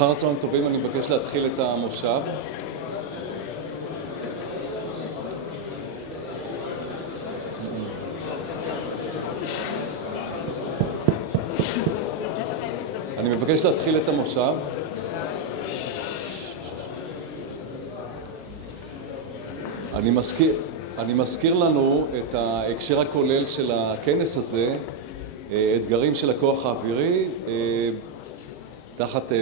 אחר הצהריים טובים, אני מבקש להתחיל את המושב. אני מבקש להתחיל את המושב. אני מזכיר לנו את ההקשר הכולל של הכנס הזה, אתגרים של הכוח האווירי,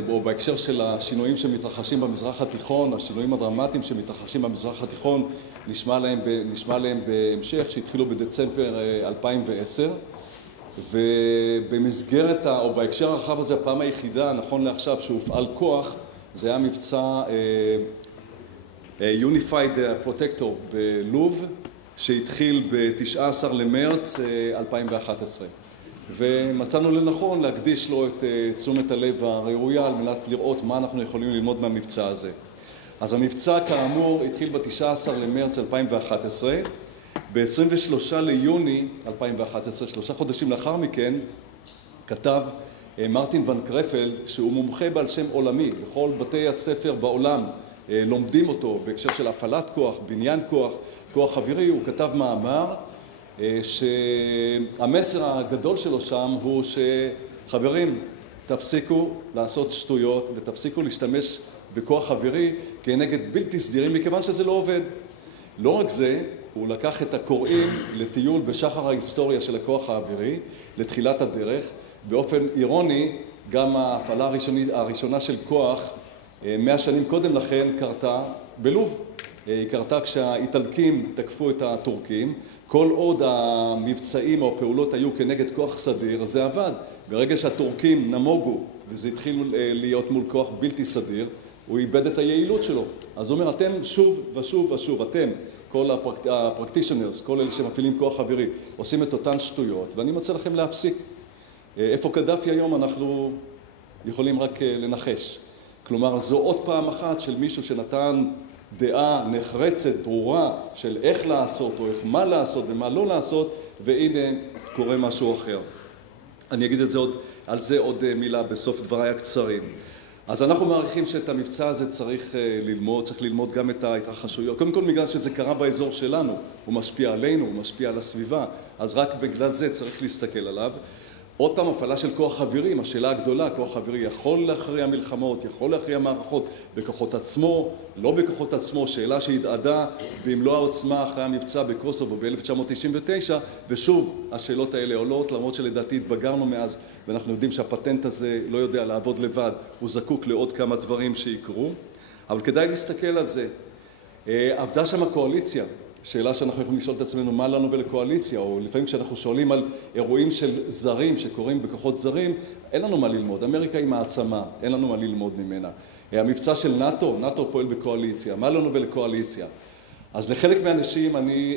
או בהקשר של השינויים שמתרחשים במזרח התיכון, השינויים הדרמטיים שמתרחשים במזרח התיכון, נשמע להם בהמשך, שהתחילו בדצמבר 2010, ובמסגרת, או בהקשר הרחב הזה, הפעם היחידה, נכון לעכשיו, שהופעל כוח, זה היה מבצע Unified Protector בלוב, שהתחיל ב-19 למרץ 2011. ומצאנו לנכון להקדיש לו את תשומת הלב הראויה על מנת לראות מה אנחנו יכולים ללמוד מהמבצע הזה. אז המבצע כאמור התחיל ב-19 למרץ 2011, ב-23 ליוני 2011, 3 חודשים לאחר מכן, כתב מרטין ון קרפלד, שהוא מומחה בעל שם עולמי, בכל בתי הספר בעולם לומדים אותו בהקשר של הפעלת כוח, בניין כוח, כוח אווירי, הוא כתב מאמר שהמסר הגדול שלו שם הוא שחברים, תפסיקו לעשות שטויות ותפסיקו להשתמש בכוח אווירי כנגד בלתי סדירים, מכיוון שזה לא עובד. לא רק זה, הוא לקח את הקוראים לטיול בשחר ההיסטוריה של הכוח האווירי, לתחילת הדרך. באופן אירוני, גם ההפעלה הראשונה של כוח 100 שנים קודם לכן קרתה בלוב. היא קרתה כשהאיטלקים תקפו את הטורקים. כל עוד המבצעים או הפעולות היו כנגד כוח סדיר, זה עבד. ברגע שהטורקים נמוגו וזה התחיל להיות מול כוח בלתי סדיר, הוא איבד את היעילות שלו. אז הוא אומר, אתם שוב ושוב ושוב, אתם, כל הפרקטישנרס, כל אלה שמפעילים כוח אווירי, עושים את אותן שטויות, ואני מציע לכם להפסיק. איפה קדאפי היום אנחנו יכולים רק לנחש. כלומר, זו עוד פעם אחת של מישהו שנתן דעה נחרצת, ברורה, של איך לעשות או איך מה לעשות ומה לא לעשות, והנה קורה משהו אחר. אני אגיד על זה עוד מילה בסוף דבריי הקצרים. אז אנחנו מעריכים שאת המבצע הזה צריך ללמוד גם את ההתרחשויות. קודם כל בגלל שזה קרה באזור שלנו, הוא משפיע עלינו, הוא משפיע על הסביבה, אז רק בגלל זה צריך להסתכל עליו. עוד פעם הפעלה של כוח אווירי, השאלה הגדולה, כוח אווירי יכול להכריע מלחמות, יכול להכריע מערכות בכוחות עצמו, לא בכוחות עצמו, שאלה שהתעדה במלוא העוצמה אחרי המבצע בקוסובו ב-1999, ושוב השאלות האלה עולות, למרות שלדעתי התבגרנו מאז, ואנחנו יודעים שהפטנט הזה לא יודע לעבוד לבד, הוא זקוק לעוד כמה דברים שיקרו, אבל כדאי להסתכל על זה. עבדה שם הקואליציה, שאלה שאנחנו יכולים לשאול את עצמנו, מה לנו ולקואליציה, או לפעמים כשאנחנו שואלים על אירועים של זרים שקורים בכוחות זרים, אין לנו מה ללמוד. אמריקה היא מעצמה, אין לנו מה ללמוד ממנה. המבצע של נאטו, נאטו פועל בקואליציה, מה לנו ולקואליציה? אז לחלק מהאנשים אני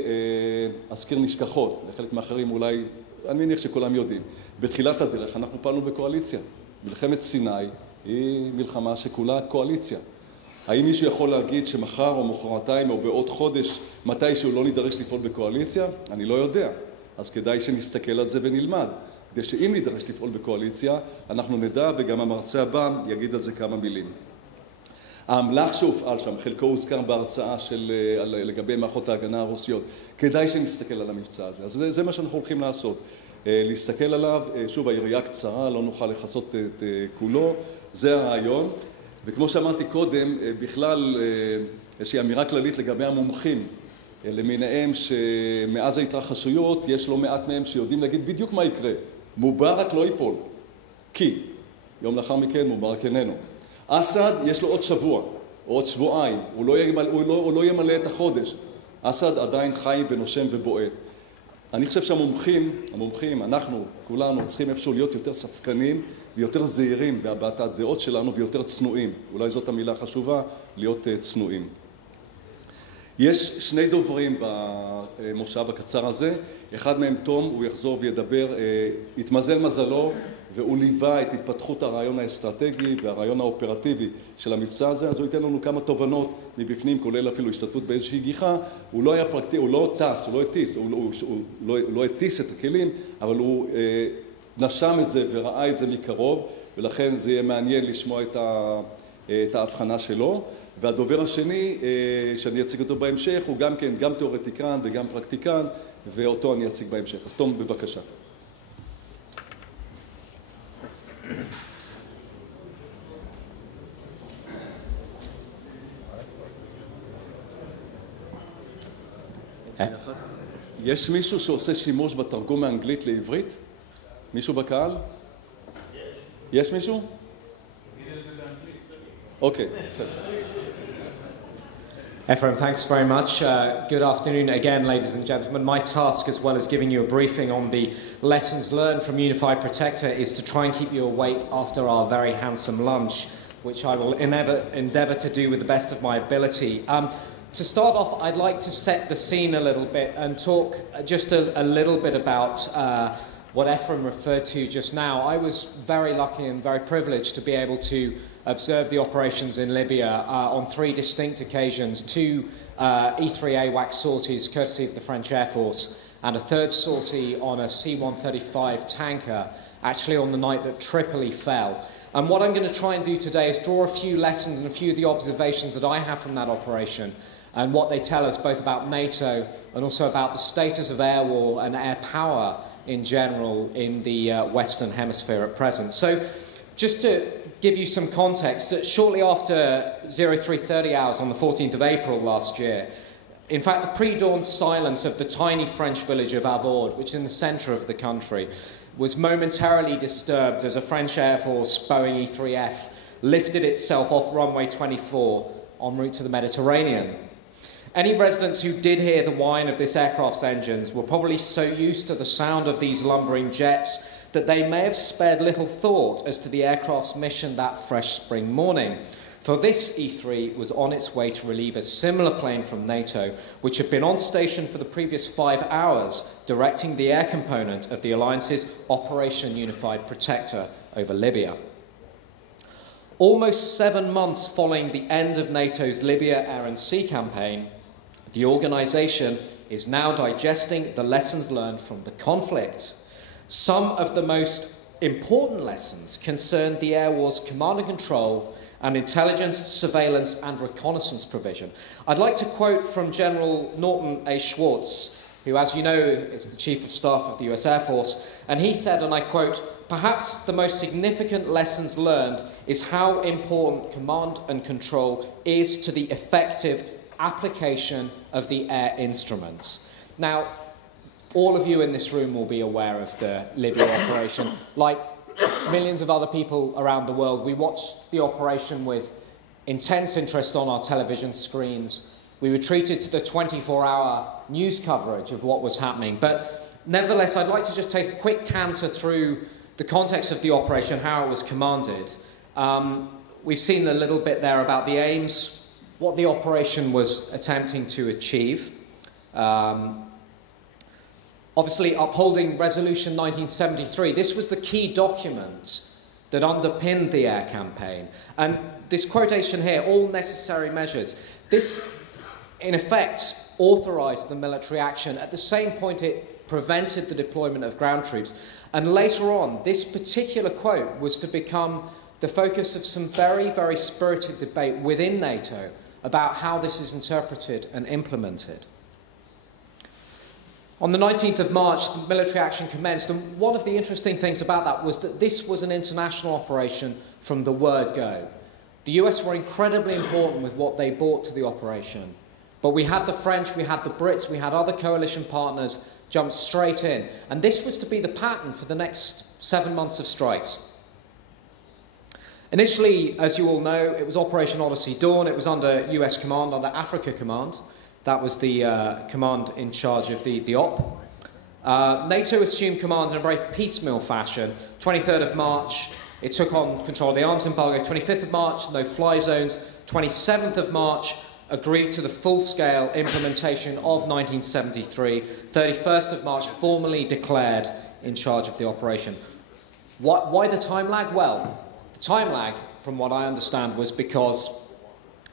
אזכיר נשכחות, לחלק מאחרים אולי, אני מניח שכולם יודעים. בתחילת הדרך אנחנו פעלנו בקואליציה. מלחמת סיני היא מלחמה שכולה קואליציה. האם מישהו יכול להגיד שמחר או מחרתיים או בעוד חודש מתי שהוא לא נידרש לפעול בקואליציה? אני לא יודע. אז כדאי שנסתכל על זה ונלמד. כדי שאם נידרש לפעול בקואליציה, אנחנו נדע וגם המרצה הבא יגיד על זה כמה מילים. האמל"ח שהופעל שם, חלקו הוזכר בהרצאה לגבי מערכות ההגנה הרוסיות. כדאי שנסתכל על המבצע הזה. אז זה מה שאנחנו הולכים לעשות. להסתכל עליו, שוב היריעה קצרה, לא נוכל לחסות את כולו. זה הרעיון. וכמו שאמרתי קודם, בכלל איזושהי אמירה כללית לגבי המומחים למיניהם שמאז ההתרחשויות יש לא מעט מהם שיודעים להגיד בדיוק מה יקרה. מובארק לא ייפול, כי יום לאחר מכן מובארק איננו. אסד יש לו עוד שבוע או עוד שבועיים, הוא לא ימלא את החודש. אסד עדיין חי ונושם ובועט. אני חושב שהמומחים, אנחנו, כולנו, צריכים איפשהו להיות יותר ספקנים ויותר זהירים בהבעת הדעות שלנו ויותר צנועים. אולי זאת המילה החשובה, להיות צנועים. יש שני דוברים במושב הקצר הזה. אחד מהם תום, הוא יחזור וידבר. התמזל מזלו והוא ליווה את התפתחות הרעיון האסטרטגי והרעיון האופרטיבי של המבצע הזה. אז הוא ייתן לנו כמה תובנות מבפנים, כולל אפילו השתתפות באיזושהי גיחה. הוא לא היה פרקטי, הוא לא טס, הוא לא הטיס את הכלים, אבל הוא נשם את זה וראה את זה מקרוב. ולכן זה יהיה מעניין לשמוע את ההבחנה שלו. והדובר השני, שאני אציג אותו בהמשך, הוא גם כן, גם תיאורטיקן וגם פרקטיקן, ואותו אני אציג בהמשך. אז תום, בבקשה. יש מישהו שעושה שימוש בתרגום מאנגלית לעברית? מישהו בקהל? יש מישהו? אוקיי. Ephraim, thanks very much. Good afternoon again, ladies and gentlemen. My task, as well as giving you a briefing on the lessons learned from Unified Protector, is to try and keep you awake after our very handsome lunch, which I will endeavour to do with the best of my ability. To start off, I'd like to set the scene a little bit and talk just a little bit about what Ephraim referred to just now. I was very lucky and very privileged to be able to observe the operations in Libya on 3 distinct occasions, 2 E-3 AWACS sorties courtesy of the French Air Force, and a 3rd sortie on a C-135 tanker, actually on the night that Tripoli fell. And what I'm going to try and do today is draw a few lessons and a few of the observations that I have from that operation and what they tell us both about NATO and also about the status of air war and air power in general in the Western Hemisphere at present. So just to give you some context, that shortly after 0330 hours on the 14th of April last year, in fact, the pre-dawn silence of the tiny French village of Avourde, which is in the centre of the country, was momentarily disturbed as a French Air Force Boeing E-3F lifted itself off runway 24 en route to the Mediterranean. Any residents who did hear the whine of this aircraft's engines were probably so used to the sound of these lumbering jets that they may have spared little thought as to the aircraft's mission that fresh spring morning. For this E-3 was on its way to relieve a similar plane from NATO, which had been on station for the previous 5 hours, directing the air component of the Alliance's Operation Unified Protector over Libya. Almost 7 months following the end of NATO's Libya Air and Sea campaign, the organisation is now digesting the lessons learned from the conflict. Some of the most important lessons concern the air war's command and control and intelligence, surveillance and reconnaissance provision. I'd like to quote from General Norton A. Schwartz, who, as you know, is the Chief of Staff of the US Air Force, and he said, and I quote, "Perhaps the most significant lessons learned is how important command and control is to the effective application of the air instruments." Now, all of you in this room will be aware of the Libya operation. Like millions of other people around the world, we watched the operation with intense interest on our television screens. We were treated to the 24-hour news coverage of what was happening. But nevertheless, I'd like to just take a quick canter through the context of the operation, how it was commanded. We've seen a little bit there about the aims, what the operation was attempting to achieve. Obviously, upholding Resolution 1973, this was the key document that underpinned the air campaign. And this quotation here, all necessary measures, this, in effect, authorised the military action. At the same point, it prevented the deployment of ground troops. And later on, this particular quote was to become the focus of some very, very spirited debate within NATO about how this is interpreted and implemented. On the 19th of March, the military action commenced, and one of the interesting things about that was that this was an international operation from the word go. The US were incredibly important with what they brought to the operation, but we had the French, we had the Brits, we had other coalition partners jump straight in, and this was to be the pattern for the next 7 months of strikes. Initially, as you all know, it was Operation Odyssey Dawn. It was under US command, under Africa Command. That was the command in charge of the op. NATO assumed command in a very piecemeal fashion. 23rd of March, it took on control of the arms embargo. 25th of March, no-fly zones. 27th of March, agreed to the full-scale implementation of 1973. 31st of March, formally declared in charge of the operation. Why the time lag? Well, the time lag, from what I understand, was because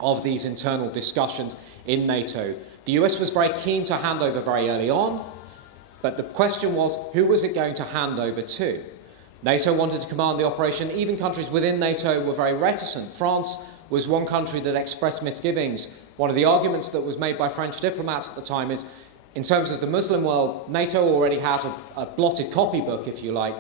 of these internal discussions in NATO. The US was very keen to hand over very early on, but the question was, who was it going to hand over to? NATO wanted to command the operation. Even countries within NATO were very reticent. France was one country that expressed misgivings. One of the arguments that was made by French diplomats at the time is, in terms of the Muslim world, NATO already has a blotted copybook, if you like,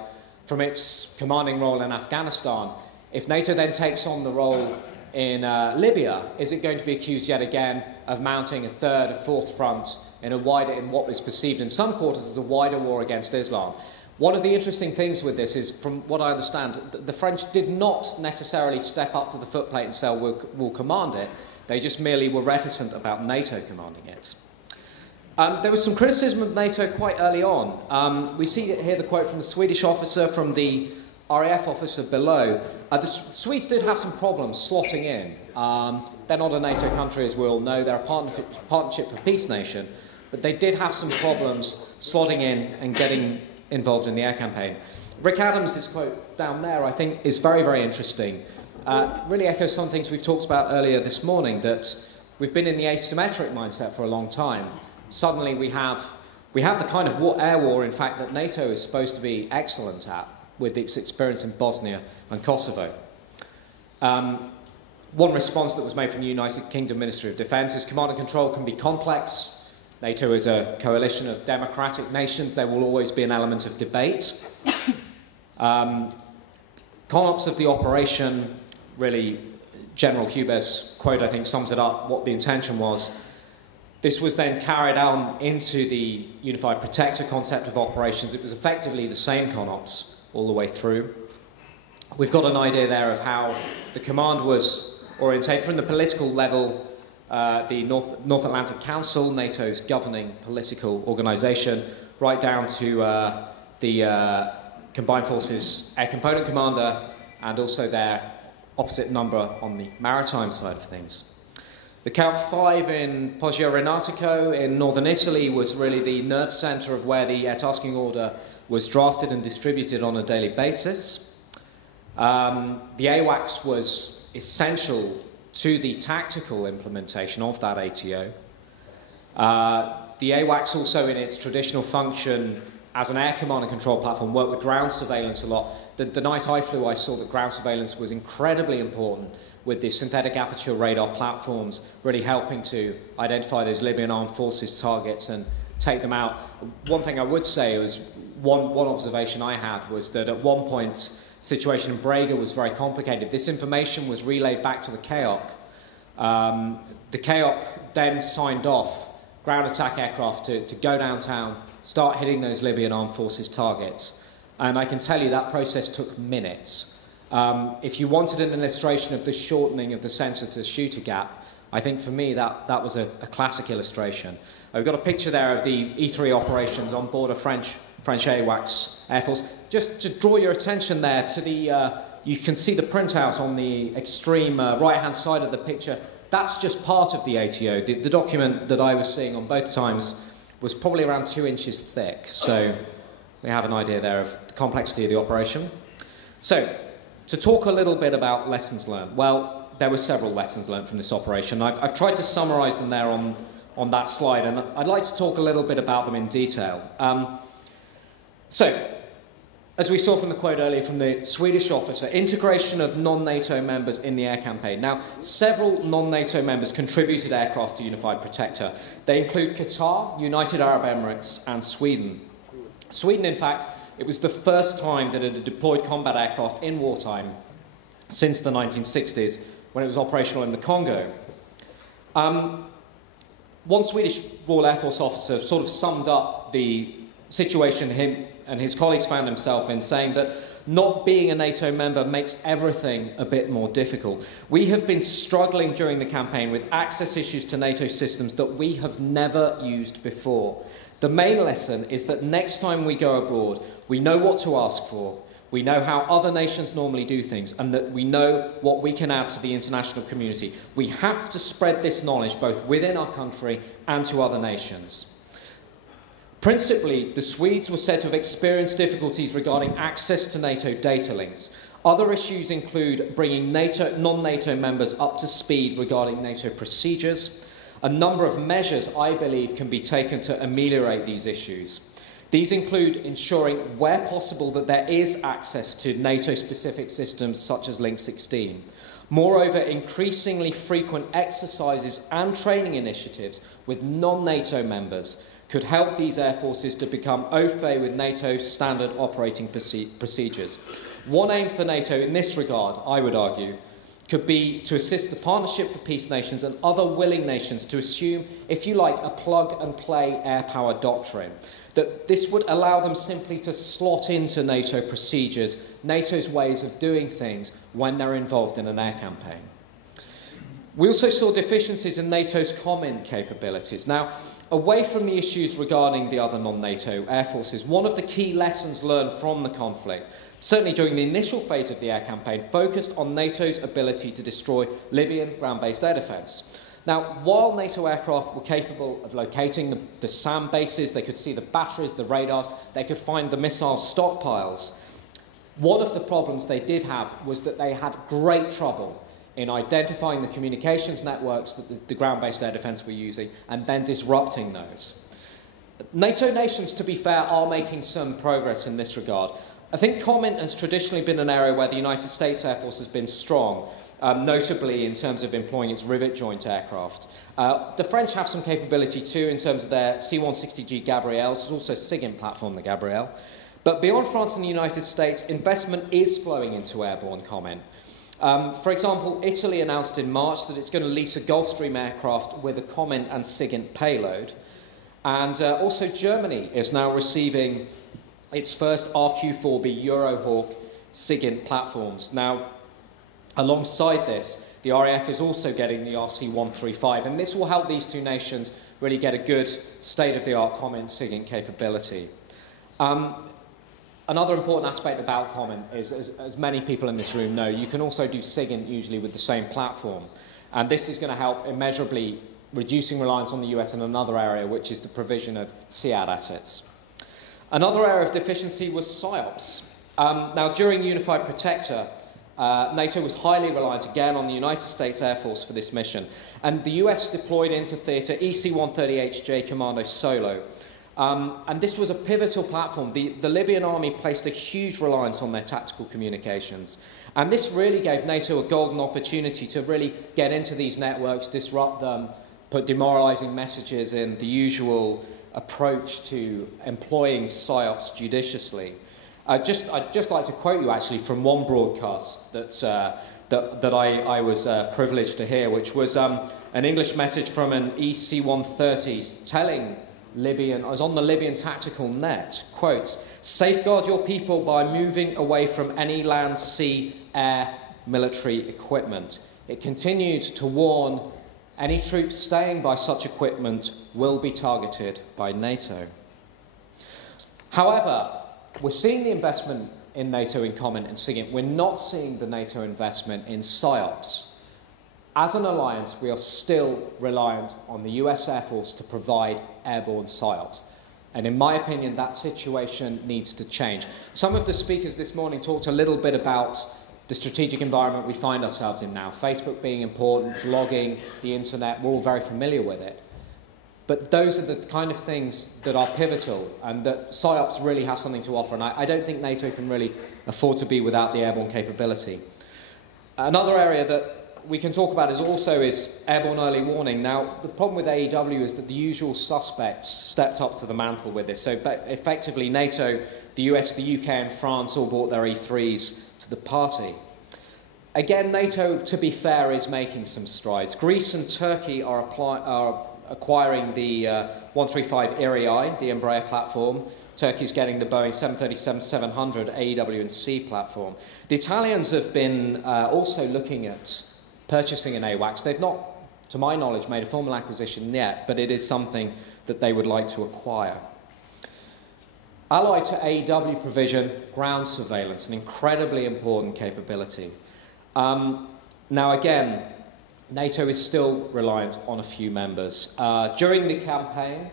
from its commanding role in Afghanistan. If NATO then takes on the role in Libya, is it going to be accused yet again of mounting a third, a fourth front in what was perceived in some quarters as a wider war against Islam? One of the interesting things with this is, from what I understand, the French did not necessarily step up to the footplate and say, we'll command it. They just merely were reticent about NATO commanding it. There was some criticism of NATO quite early on. We see here the quote from the Swedish officer, from the RAF officer below. The Swedes did have some problems slotting in. They're not a NATO country, as we all know. They're a partnership for peace nation. But they did have some problems slotting in and getting involved in the air campaign. Rick Adams' quote down there, I think, is very, very interesting. Really echoes some things we've talked about earlier this morning, that we've been in the asymmetric mindset for a long time. Suddenly we have the kind of air war, in fact, that NATO is supposed to be excellent at, with its experience in Bosnia and Kosovo. One response that was made from the United Kingdom Ministry of Defence is command and control can be complex. NATO is a coalition of democratic nations. There will always be an element of debate. CONOPS of the operation, really, General Huber's quote, I think, sums it up, what the intention was. This was then carried on into the Unified Protector concept of operations. It was effectively the same CONOPS all the way through. We've got an idea there of how the command was orientated from the political level. The North Atlantic Council, NATO's governing political organisation, right down to the Combined Forces Air Component Commander, and also their opposite number on the maritime side of things. The Calc 5 in Poggio Renatico in northern Italy was really the nerve centre of where the air tasking order was drafted and distributed on a daily basis. The AWACS was essential to the tactical implementation of that ATO. The AWACS also, in its traditional function as an air command and control platform, worked with ground surveillance a lot. The night I flew, I saw that ground surveillance was incredibly important, with the synthetic aperture radar platforms really helping to identify those Libyan armed forces targets and take them out. One thing I would say was, one observation I had was that at one point, situation in Braga was very complicated. This information was relayed back to the CAOC. The CAOC then signed off ground attack aircraft to go downtown, start hitting those Libyan armed forces targets. And I can tell you that process took minutes. If you wanted an illustration of the shortening of the sensor to shooter gap, I think for me that was a classic illustration. We've got a picture there of the E3 operations on board a French AWACS Air Force. Just to draw your attention there to the, you can see the printout on the extreme right-hand side of the picture. That's just part of the ATO. The document that I was seeing on both times was probably around 2 inches thick. So we have an idea there of the complexity of the operation. So, to talk a little bit about lessons learned. Well, there were several lessons learned from this operation. I've tried to summarise them there on that slide, and I'd like to talk a little bit about them in detail. So, as we saw from the quote earlier from the Swedish officer, integration of non-NATO members in the air campaign. Now, several non-NATO members contributed aircraft to Unified Protector. They include Qatar, United Arab Emirates, and Sweden. Sweden, in fact, it was the first time that it had deployed combat aircraft in wartime since the 1960s, when it was operational in the Congo. One Swedish Royal Air Force officer sort of summed up the situation him and his colleagues found himself in, saying that not being a NATO member makes everything a bit more difficult. We have been struggling during the campaign with access issues to NATO systems that we have never used before. The main lesson is that next time we go abroad, we know what to ask for, we know how other nations normally do things, and that we know what we can add to the international community. We have to spread this knowledge both within our country and to other nations. Principally, the Swedes were said to have experienced difficulties regarding access to NATO data links. Other issues include bringing non-NATO members up to speed regarding NATO procedures. A number of measures, I believe, can be taken to ameliorate these issues. These include ensuring, where possible, that there is access to NATO-specific systems such as Link 16. Moreover, increasingly frequent exercises and training initiatives with non-NATO members could help these air forces to become au fait with NATO's standard operating procedures. One aim for NATO in this regard, I would argue, could be to assist the Partnership for Peace nations and other willing nations to assume, if you like, a plug-and-play air power doctrine. That this would allow them simply to slot into NATO procedures, NATO's ways of doing things when they're involved in an air campaign. We also saw deficiencies in NATO's common capabilities. Now, away from the issues regarding the other non-NATO air forces, one of the key lessons learned from the conflict, certainly during the initial phase of the air campaign, focused on NATO's ability to destroy Libyan ground-based air defence. Now, while NATO aircraft were capable of locating the SAM bases, they could see the batteries, the radars, they could find the missile stockpiles, one of the problems they did have was that they had great trouble in identifying the communications networks that the ground-based air defence were using and then disrupting those. NATO nations, to be fair, are making some progress in this regard. I think comment has traditionally been an area where the United States Air Force has been strong, notably in terms of employing its rivet joint aircraft. The French have some capability too in terms of their C-160G Gabriels. There's also a SIGINT platform, the Gabriel. But beyond France and the United States, investment is flowing into airborne comment. For example, Italy announced in March that it's going to lease a Gulfstream aircraft with a comment and SIGINT payload. And also Germany is now receiving its first RQ-4B Eurohawk SIGINT platforms. Now, alongside this, the RAF is also getting the RC-135, and this will help these two nations really get a good state-of-the-art comment SIGINT capability. Another important aspect about comment is, as many people in this room know, you can also do SIGINT usually with the same platform. And this is going to help immeasurably reducing reliance on the US in another area, which is the provision of SEAD assets. Another area of deficiency was PSYOPs. Now, during Unified Protector, NATO was highly reliant again on the United States Air Force for this mission. And the US deployed into theatre EC-130HJ Commando Solo. And this was a pivotal platform. The Libyan army placed a huge reliance on their tactical communications. And this really gave NATO a golden opportunity to really get into these networks, disrupt them, put demoralizing messages in, the usual approach to employing PSYOPs judiciously. I'd just like to quote you actually from one broadcast that I was privileged to hear, which was an English message from an EC-130 telling Libyan, I was on the Libyan tactical net, quotes, "Safeguard your people by moving away from any land, sea, air, military equipment." It continued to warn any troops staying by such equipment will be targeted by NATO. However, we're seeing the investment in NATO in comment and SIGINT. We're not seeing the NATO investment in PSYOPs. As an alliance, we are still reliant on the US Air Force to provide airborne PSYOPs. And in my opinion, that situation needs to change. Some of the speakers this morning talked a little bit about the strategic environment we find ourselves in now. Facebook being important, blogging, the internet, we're all very familiar with it. But those are the kind of things that are pivotal and that PSYOPs really has something to offer. And I don't think NATO can really afford to be without the airborne capability. Another area that we can talk about is airborne early warning. Now, the problem with AEW is that the usual suspects stepped up to the mantle with this. So effectively, NATO, the US, the UK and France all brought their E3s to the party. Again, NATO, to be fair, is making some strides. Greece and Turkey are acquiring the 135 Iriai, the Embraer platform. Turkey's getting the Boeing 737-700 AEW and C platform. The Italians have been also looking at purchasing an AWACS. They've not, to my knowledge, made a formal acquisition yet, but it is something that they would like to acquire. Allied to AEW provision, ground surveillance, an incredibly important capability. Now again, NATO is still reliant on a few members. During the campaign,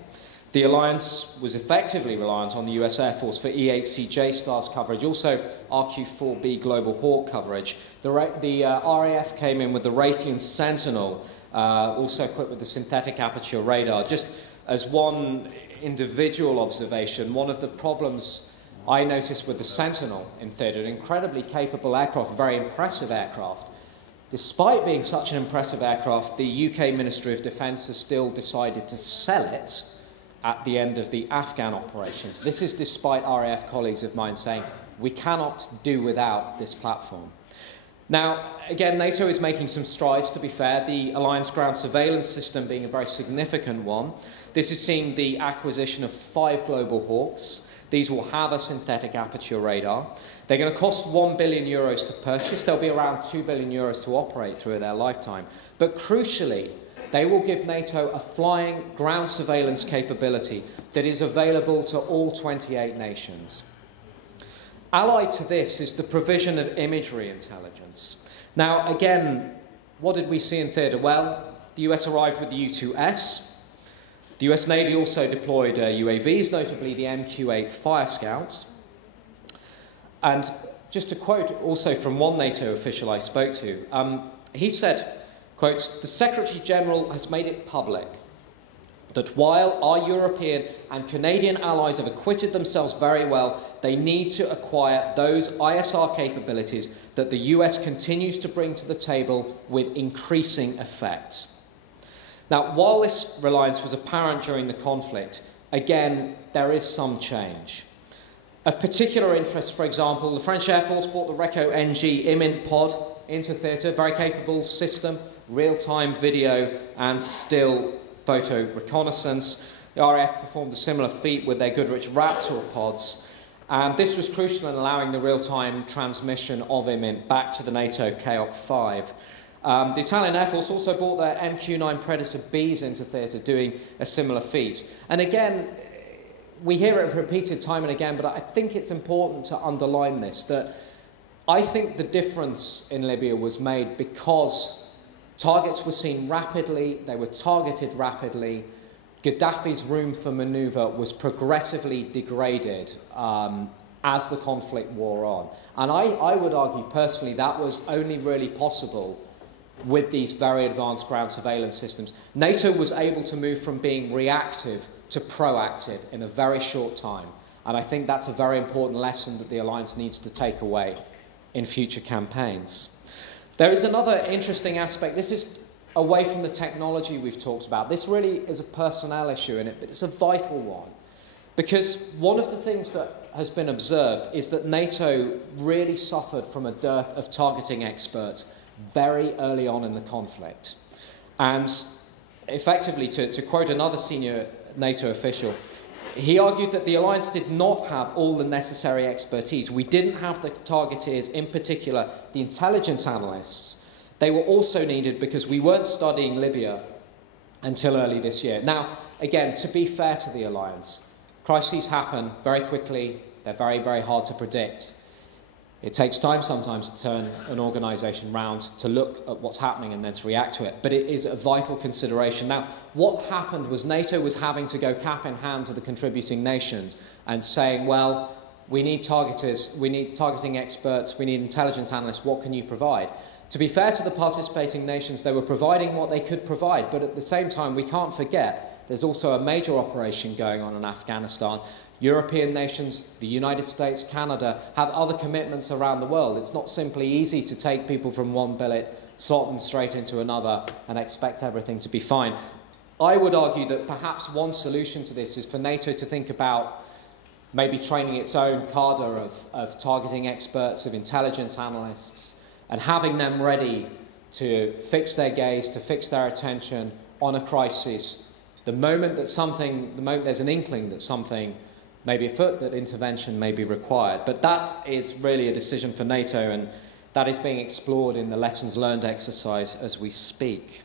the alliance was effectively reliant on the US Air Force for E-8C J-STARS coverage, also RQ-4B Global Hawk coverage. The RAF came in with the Raytheon Sentinel, also equipped with the synthetic aperture radar. Just as one individual observation, one of the problems I noticed with the Sentinel in theatre, an incredibly capable aircraft, very impressive aircraft. Despite being such an impressive aircraft, the UK Ministry of Defence has still decided to sell it at the end of the Afghan operations. This is despite RAF colleagues of mine saying, we cannot do without this platform. Now, again, NATO is making some strides, to be fair, the Alliance Ground Surveillance System being a very significant one. This has seen the acquisition of 5 Global Hawks. These will have a synthetic aperture radar. They're going to cost €1 billion to purchase. They'll be around €2 billion to operate through their lifetime. But crucially, they will give NATO a flying ground surveillance capability that is available to all 28 nations. Allied to this is the provision of imagery intelligence. Now, again, what did we see in theatre? Well, the US arrived with the U-2S. The US Navy also deployed UAVs, notably the MQ-8 Fire Scouts. And just a quote also from one NATO official I spoke to, he said, quote, "The Secretary General has made it public that while our European and Canadian allies have acquitted themselves very well, they need to acquire those ISR capabilities that the US continues to bring to the table with increasing effect." Now, while this reliance was apparent during the conflict, again, there is some change. Of particular interest, for example, the French Air Force brought the Reco NG IMINT pod into theatre, very capable system, real-time video and still photo reconnaissance. The RAF performed a similar feat with their Goodrich Raptor pods, and this was crucial in allowing the real-time transmission of IMINT back to the NATO KOC-5. The Italian Air Force also brought their MQ-9 Predator Bs into theatre, doing a similar feat. And again, we hear it repeated time and again, but I think it's important to underline this, that I think the difference in Libya was made because targets were seen rapidly, they were targeted rapidly, Gaddafi's room for manoeuvre was progressively degraded as the conflict wore on. And I would argue personally that was only really possible with these very advanced ground surveillance systems. NATO was able to move from being reactive to proactive in a very short time. And I think that's a very important lesson that the alliance needs to take away in future campaigns. There is another interesting aspect. This is away from the technology we've talked about. This really is a personnel issue in it, but it's a vital one. Because one of the things that has been observed is that NATO really suffered from a dearth of targeting experts very early on in the conflict. And effectively, to quote another senior NATO official, he argued that the alliance did not have all the necessary expertise. We didn't have the targeteers, in particular the intelligence analysts. They were also needed because we weren't studying Libya until early this year. Now, again, to be fair to the alliance, crises happen very quickly. They're very, very hard to predict. It takes time sometimes to turn an organisation round, to look at what's happening and then to react to it. But it is a vital consideration. Now, what happened was NATO was having to go cap in hand to the contributing nations and saying, well, we need targeters, we need targeting experts, we need intelligence analysts, what can you provide? To be fair to the participating nations, they were providing what they could provide. But at the same time, we can't forget there's also a major operation going on in Afghanistan. European nations, the United States, Canada, have other commitments around the world. It's not simply easy to take people from one billet, slot them straight into another, and expect everything to be fine. I would argue that perhaps one solution to this is for NATO to think about maybe training its own cadre of targeting experts, of intelligence analysts, and having them ready to fix their gaze, to fix their attention on a crisis. The moment there's an inkling that something may be afoot, that intervention may be required. But that is really a decision for NATO, and that is being explored in the lessons learned exercise as we speak.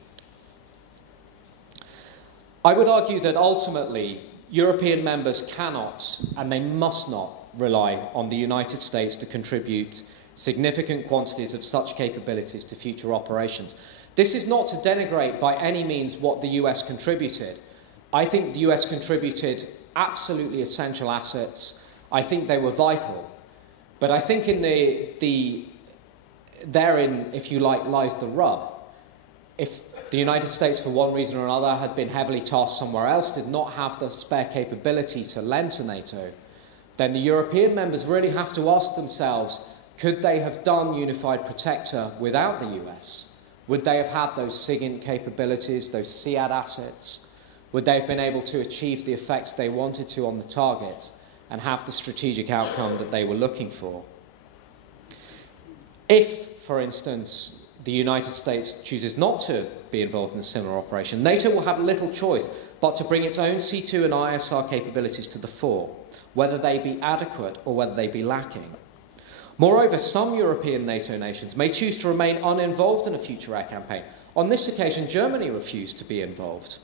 I would argue that ultimately European members cannot and they must not rely on the United States to contribute significant quantities of such capabilities to future operations. This is not to denigrate by any means what the US contributed. I think the US contributed absolutely essential assets. I think they were vital. But I think in therein, if you like, lies the rub. if the United States, for one reason or another, had been heavily tasked somewhere else, did not have the spare capability to lend to NATO, then the European members really have to ask themselves, could they have done unified protector without the US? Would they have had those SIGINT capabilities, those SEAD assets? Would they have been able to achieve the effects they wanted to on the targets and have the strategic outcome that they were looking for? If, for instance, the United States chooses not to be involved in a similar operation, NATO will have little choice but to bring its own C2 and ISR capabilities to the fore, whether they be adequate or whether they be lacking. Moreover, some European NATO nations may choose to remain uninvolved in a future air campaign. On this occasion, Germany refused to be involved.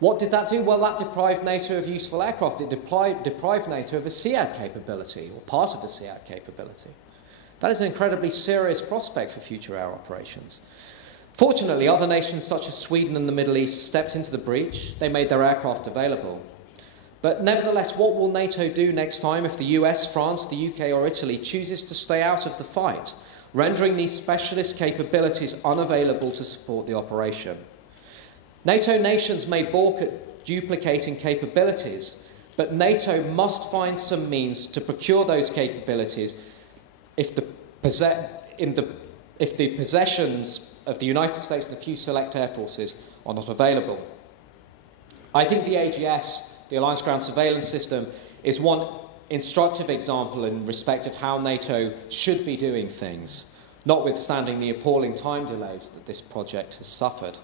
What did that do? Well, that deprived NATO of useful aircraft. It deprived NATO of a SEAD capability, or part of the SEAD capability. That is an incredibly serious prospect for future air operations. Fortunately, other nations such as Sweden and the Middle East stepped into the breach. They made their aircraft available. But nevertheless, what will NATO do next time if the US, France, the UK or Italy chooses to stay out of the fight, rendering these specialist capabilities unavailable to support the operation? NATO nations may balk at duplicating capabilities, but NATO must find some means to procure those capabilities if the possessions of the United States and a few select air forces are not available. I think the AGS, the Alliance Ground Surveillance System, is one instructive example in respect of how NATO should be doing things, notwithstanding the appalling time delays that this project has suffered.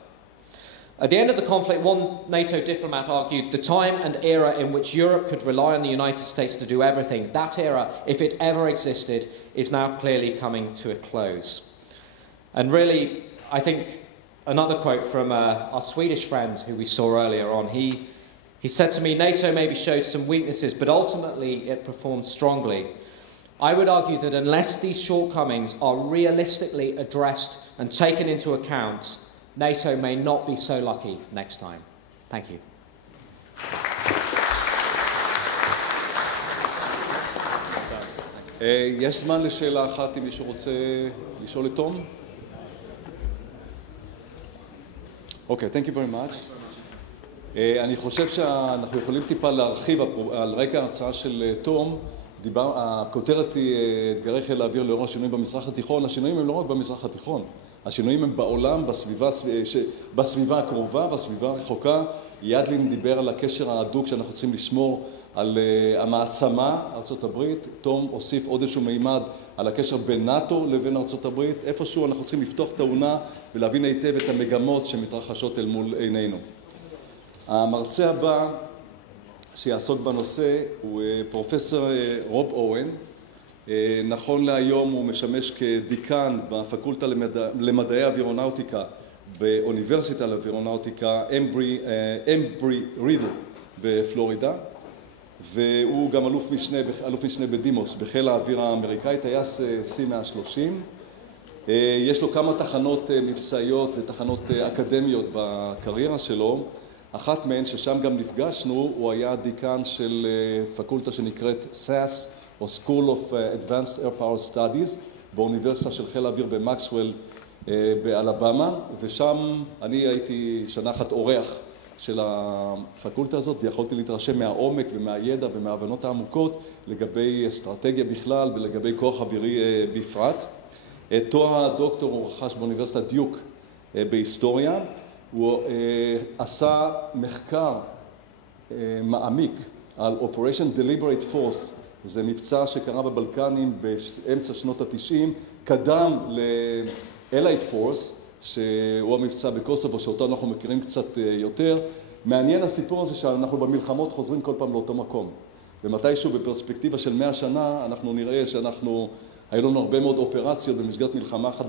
At the end of the conflict, one NATO diplomat argued the time and era in which Europe could rely on the United States to do everything, that era, if it ever existed, is now clearly coming to a close. And really, I think another quote from our Swedish friend who we saw earlier on, he said to me, NATO maybe showed some weaknesses, but ultimately it performed strongly. I would argue that unless these shortcomings are realistically addressed and taken into account, NATO may not be so lucky next time. Thank you. יש זמן לשאלה אחת אם מישהו רוצה לשאול את תום? אוקיי, thank you very much. אני חושב שאנחנו יכולים טיפה להרחיב על רקע ההרצאה של תום. הכותרת היא אתגרי חיל האוויר לאור השינויים במזרח התיכון. השינויים הם לא רק במזרח התיכון. השינויים הם בעולם, בסביבה הקרובה, בסביבה הרחוקה. ידלין דיבר על הקשר ההדוק שאנחנו צריכים לשמור על המעצמה, ארצות הברית. תום הוסיף עוד איזשהו מימד על הקשר בין נאטו לבין ארצות הברית. איפשהו אנחנו צריכים לפתוח את העונה ולהבין היטב את המגמות שמתרחשות אל מול עינינו. המרצה הבא שיעסוק בנושא הוא פרופסור רוב אורן. נכון להיום הוא משמש כדיקן בפקולטה למדעי אווירונאוטיקה באוניברסיטה לאווירונאוטיקה אמברי רידל בפלורידה, והוא גם אלוף משנה בדימוס בחיל האוויר האמריקאי, טייס C-130. יש לו כמה תחנות מבצעיות ותחנות אקדמיות בקריירה שלו. אחת מהן ששם גם נפגשנו, הוא היה דיקן של פקולטה שנקראת SAS, או School of Advanced Air Power Studies, באוניברסיטה של חיל האוויר במקסוול באלבמה, ושם אני הייתי שנה אחת אורח של הפקולטה הזאת, ויכולתי להתרשם מהעומק ומהידע ומההבנות העמוקות לגבי אסטרטגיה בכלל ולגבי כוח אווירי בפרט. תואר הדוקטור הוא רכש באוניברסיטת דיוק בהיסטוריה. הוא עשה מחקר מעמיק על Operation Deliberate Force, זה מבצע שקרה בבלקנים באמצע שנות ה-90, קדם ל-Allied Force, שהוא המבצע בקוסובו, שאותו אנחנו מכירים קצת יותר. מעניין הסיפור הזה שאנחנו במלחמות חוזרים כל פעם לאותו מקום. ומתישהו בפרספקטיבה של 100 שנה, אנחנו נראה שאנחנו, היו לנו הרבה מאוד אופרציות במסגרת מלחמה אחת